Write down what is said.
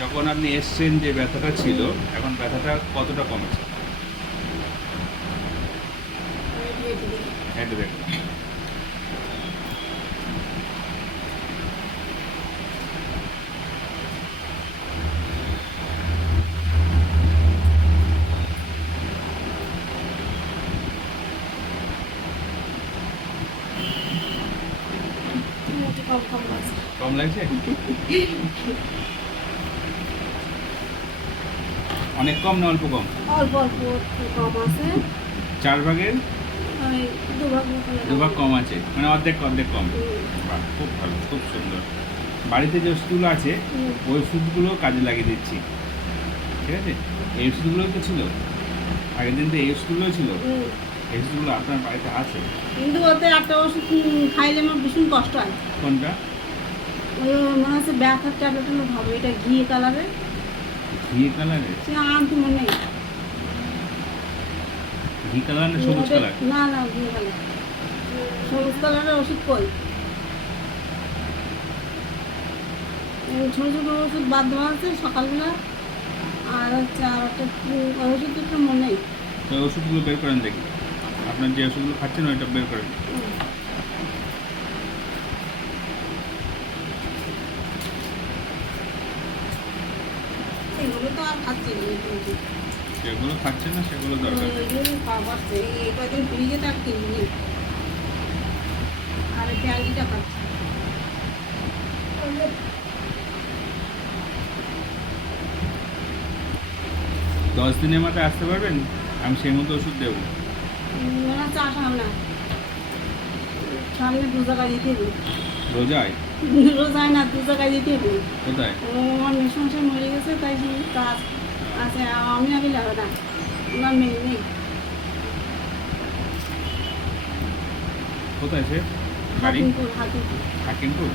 যখন আপনি এসছেন যে ব্যথাটা ছিল, এখন ব্যথাটা কতটা কমেছে? এটা দেখুন। কম লাগছে? অনেক কম না অল্প কম? অল্প অল্প একটু কম আছে। 4 ভাগের ওই দুভাগ মতো 2 ভাগ কম আছে, মানে অর্ধেক অর্ধেক কম। বাহ, খুব ভালো, খুব সুন্দর। বাড়িতে যে ওষুধগুলো আছে ওই ওষুধগুলো কাজে লাগিয়ে দিচ্ছি, ঠিক আছে? এই ওষুধগুলোই তো ছিল আগের দিন, তো এই ওষুধগুলোই ছিল। এই ওষুধগুলো আপনার বাড়িতে আছে? কিন্তু ওতে একটা ওষুধ খাইলে আমার ভীষণ কষ্ট হয়। কোনটা? ওই মনে হচ্ছে ব্যথার ট্যাবলেট হলে ভালো, এটা ঘি কালারে। ঘি কালারের? সে আনতে মনে নেই। ঘি কালার না সবুজ কালার? না না, ঘি কালার। সবুজ কালারের ওষুধ কই? ছোটো ছোটো ওষুধ বাদ দেওয়া আছে সকালবেলা। আর হচ্ছে আর একটা ওষুধ একটু মনে নেই। তো ওই ওষুধগুলো বের করেন দেখি, আপনার যে ওষুধগুলো খাচ্ছেন ওইটা বের করেন। এগুলো তো আর খাচ্ছি না। যেগুলো খাচ্ছেন না সেগুলো দরকার। এই কদিন ফ্রিজে থাকছি আর ক্যান্ডিটা খাচ্ছি। 10 দিনের মাথায় আসতে পারবেন? আমি সেই মতো ওষুধ দেবো। মনে হচ্ছে আসাম না, সামনে 2 জায়গায় দিতে হবে। রোজায়? রোজায় না, 2 জায়গায় দিতে হবে। কোথায়? আমার মেসমশাই মরে গেছে, তাই সেই কাজ আছে। আমি আগে যাবে না, আমার মেয়ে নেই। কোথায় সে বাড়ি? হাকিমপুর, হাকিমপুর। হাকিমপুর?